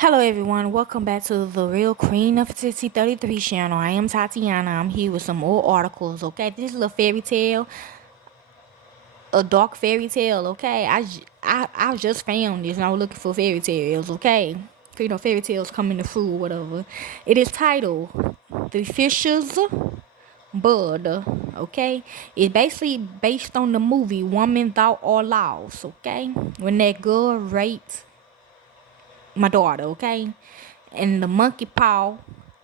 Hello everyone, welcome back to the real Queen Nefertiti 33 channel. I am Tatiana. I'm here with some more articles, okay? This is a fairy tale, a dark fairy tale, okay? I just found this and I was looking for fairy tales, okay? Fairy tales coming to fruit or whatever. It is titled The Fisher's Bud, okay? It's basically based on the movie Woman Thou Art Lost, okay? When that girl raped my daughter, okay? And the monkey paw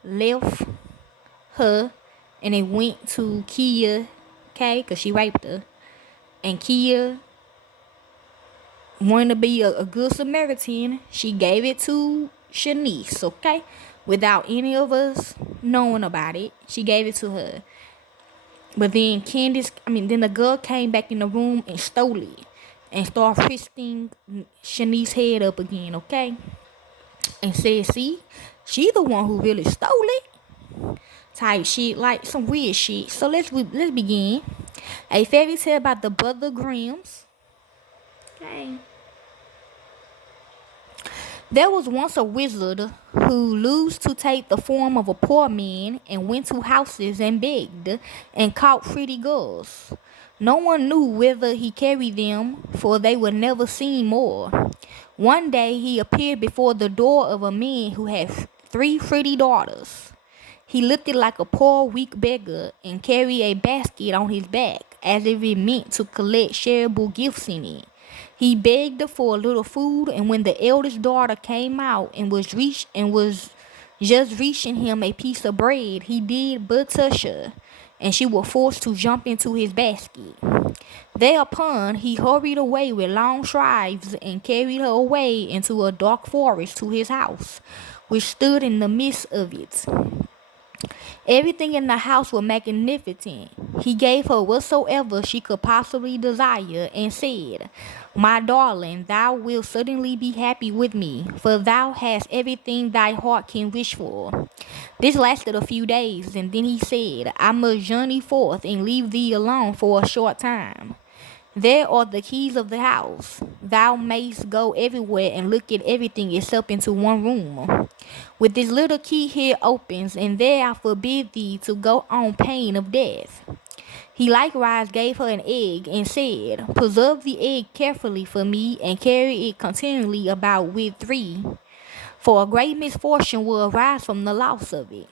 left her and it went to Kia, okay? Because she raped her. And Kia wanted to be a good Samaritan. She gave it to Shanice, okay? Without any of us knowing about it. She gave it to her. But then then the girl came back in the room and stole it. And started twisting Shanice's head up again, okay? And said, see, she the one who really stole it. Type shit, like some weird shit. So let's begin. A fairy tale about the Brother Grimms. Okay. There was once a wizard who used to take the form of a poor man and went to houses and begged and caught pretty girls. No one knew whether he carried them, for they were never seen more. One day he appeared before the door of a man who had 3 pretty daughters. He looked like a poor, weak beggar and carried a basket on his back, as if it meant to collect shareable gifts in it. He begged for a little food, and when the eldest daughter came out and was just reaching him a piece of bread, he did but touch her, and she was forced to jump into his basket. Thereupon he hurried away with long strides and carried her away into a dark forest to his house, which stood in the midst of it. Everything in the house was magnificent. He gave her whatsoever she could possibly desire and said, my darling, thou wilt certainly be happy with me, for thou hast everything thy heart can wish for. This lasted a few days, and then he said, I must journey forth and leave thee alone for a short time. There are the keys of the house. Thou mayst go everywhere and look at everything except into one room. With this little key here opens, and there I forbid thee to go on pain of death. He likewise gave her an egg and said, preserve the egg carefully for me and carry it continually about with thee, for a great misfortune will arise from the loss of it.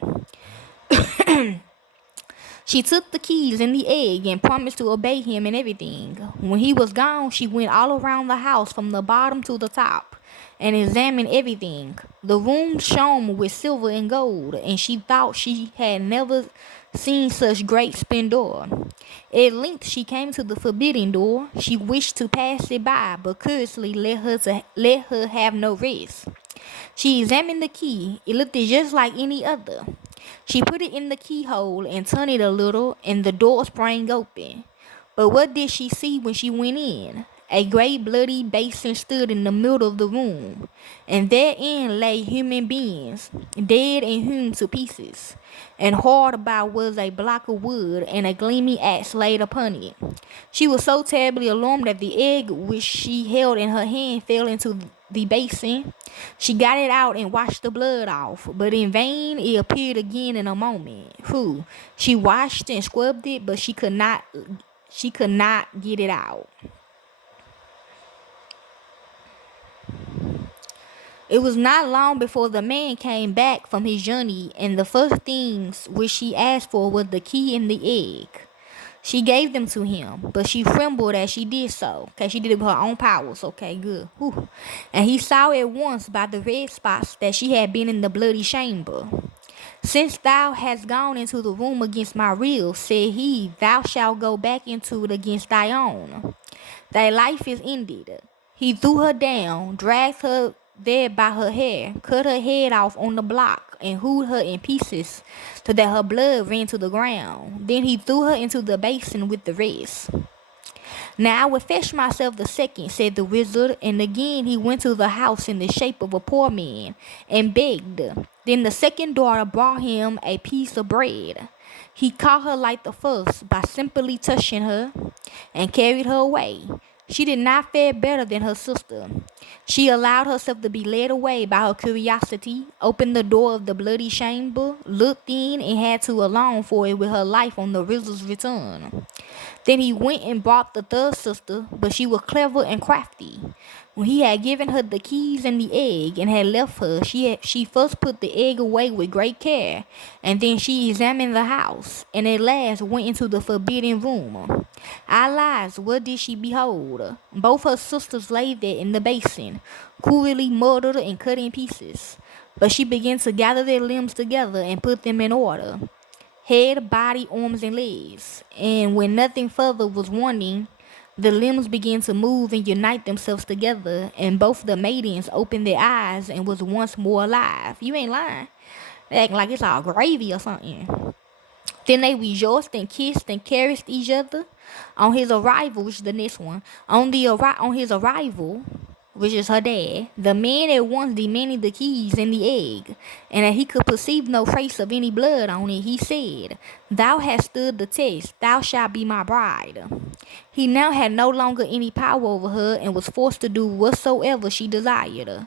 She took the keys and the egg and promised to obey him in everything. When he was gone, she went all around the house from the bottom to the top and examined everything. The room shone with silver and gold, and she thought she had never seen such great splendor. At length she came to the forbidden door. She wished to pass it by, but courteously let her have no rest. She examined the key. It looked just like any other. She put it in the keyhole and turned it a little, and the door sprang open. But what did she see when she went in? A great bloody basin stood in the middle of the room, and therein lay human beings, dead and hewn to pieces. And hard about was a block of wood and a gleaming axe laid upon it. She was so terribly alarmed that the egg which she held in her hand fell into the basin. She got it out and washed the blood off, but in vain it appeared again in a moment. She washed and scrubbed it, but she could not get it out. It was not long before the man came back from his journey, and the first things which he asked for was the key and the egg. She gave them to him, but she trembled as she did so. Okay, she did it with her own powers. Okay, good. Whew. And he saw at once by the red spots that she had been in the bloody chamber. Since thou hast gone into the room against my will, said he, thou shalt go back into it against thy own. Thy life is ended. He threw her down, dragged her there by her hair, cut her head off on the block, and hewed her in pieces, so that her blood ran to the ground. Then he threw her into the basin with the rest. Now I will fetch myself the second, said the wizard, and again he went to the house in the shape of a poor man, and begged. Then the second daughter brought him a piece of bread. He caught her like the first by simply touching her, and carried her away. She did not fare better than her sister. She allowed herself to be led away by her curiosity, opened the door of the bloody chamber, looked in, and had to alone for it with her life on the Rizzle's return. Then he went and brought the third sister, but she was clever and crafty. When he had given her the keys and the egg and had left her, she first put the egg away with great care, and then she examined the house, and at last went into the forbidden room. Alas, what did she behold? Both her sisters lay there in the basin, cruelly murdered and cut in pieces. But she began to gather their limbs together and put them in order, head, body, arms, and legs. And when nothing further was wanting, the limbs began to move and unite themselves together, and both the maidens opened their eyes and was once more alive. You ain't lying. They acting like it's all gravy or something. Then they rejoiced and kissed and caressed each other. On his arrival, which is the next one, on his arrival, which is her dad, the man at once demanded the keys and the egg, and as he could perceive no trace of any blood on it, he said, "Thou hast stood the test, thou shalt be my bride." He now had no longer any power over her, and was forced to do whatsoever she desired.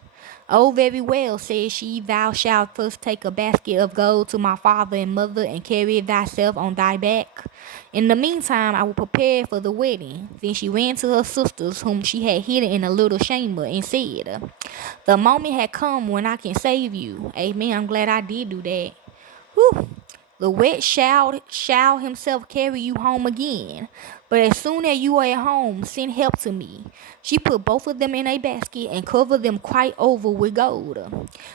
"Oh, very well," said she, "thou shalt first take a basket of gold to my father and mother, and carry it thyself on thy back. In the meantime, I will prepare for the wedding." Then she ran to her sisters, whom she had hidden in a little chamber, and said, "The moment had come when I can save you." Amen. I'm glad I did do that. Whew. "The wet shall himself carry you home again. But as soon as you are at home, send help to me." She put both of them in a basket and covered them quite over with gold,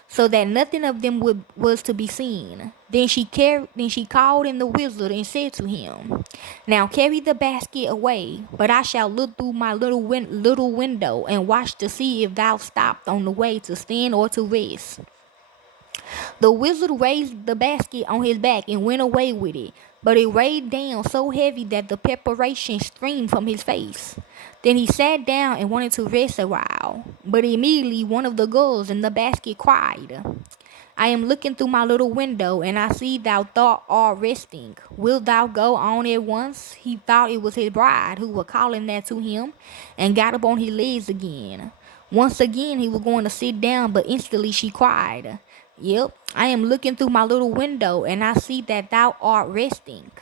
so that nothing of them was to be seen. Then she called in the wizard and said to him, "Now carry the basket away, but I shall look through my little window and watch to see if thou stopped on the way to stand or to rest." The wizard raised the basket on his back and went away with it, but it weighed down so heavy that the preparation streamed from his face. Then he sat down and wanted to rest a while, but immediately one of the girls in the basket cried, "I am looking through my little window, and I see thou art resting. Wilt thou go on at once?" He thought it was his bride who was calling that to him, and got up on his legs again. Once again he was going to sit down, but instantly she cried, "Yep, I am looking through my little window, and I see that thou art resting.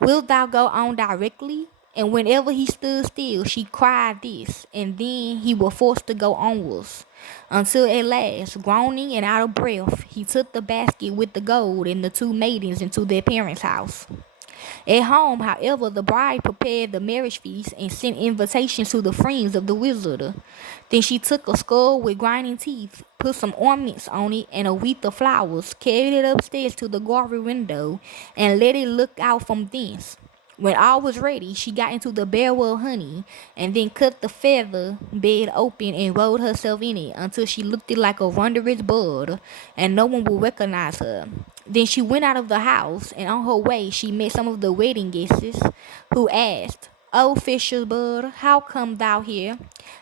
Wilt thou go on directly?" And whenever he stood still, she cried this, and then he was forced to go onwards, until at last, groaning and out of breath, he took the basket with the gold and the two maidens into their parents' house. At home, however, the bride prepared the marriage feast and sent invitations to the friends of the wizard. Then she took a skull with grinding teeth, put some ornaments on it and a wreath of flowers, carried it upstairs to the garden window, and let it look out from thence. When all was ready, she got into the barrel of honey, and then cut the feather bed open and rolled herself in it until she looked like a wondrous bird, and no one would recognize her. Then she went out of the house, and on her way she met some of the wedding guests, who asked, "O Fitcher's bird, how come thou here?"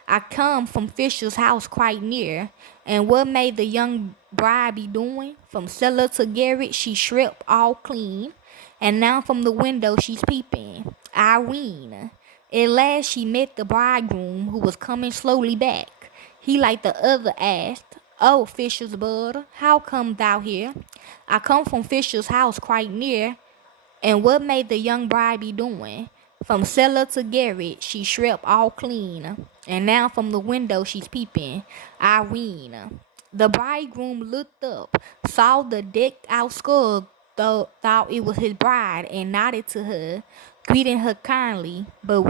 "I come from Fitcher's house quite near." "And what may the young bride be doing?" "From cellar to garret she stripped all clean, and now from the window she's peeping, I ween." At last she met the bridegroom, who was coming slowly back. He, like the other, asked, "O Fitcher's bird, how come thou here?" "I come from Fitcher's house quite near." "And what may the young bride be doing?" "From cellar to garret she stripped all clean, and now from the window she's peeping, I ween." The bridegroom looked up, saw the decked out skull, thought it was his bride, and nodded to her, greeting her kindly. But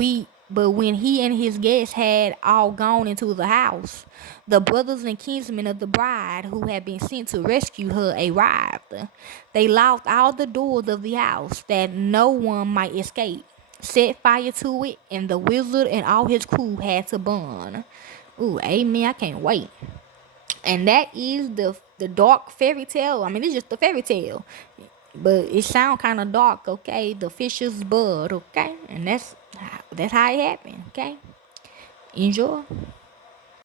when he and his guests had all gone into the house, the brothers and kinsmen of the bride, who had been sent to rescue her, arrived. They locked all the doors of the house, that no one might escape, set fire to it, and the wizard and all his crew had to burn. Ooh, amen. I can't wait. And that is the dark fairy tale. I mean, it's just a fairy tale, but it sounds kind of dark, okay? The Fitcher's bird, okay? And that's how it happened, okay? Enjoy.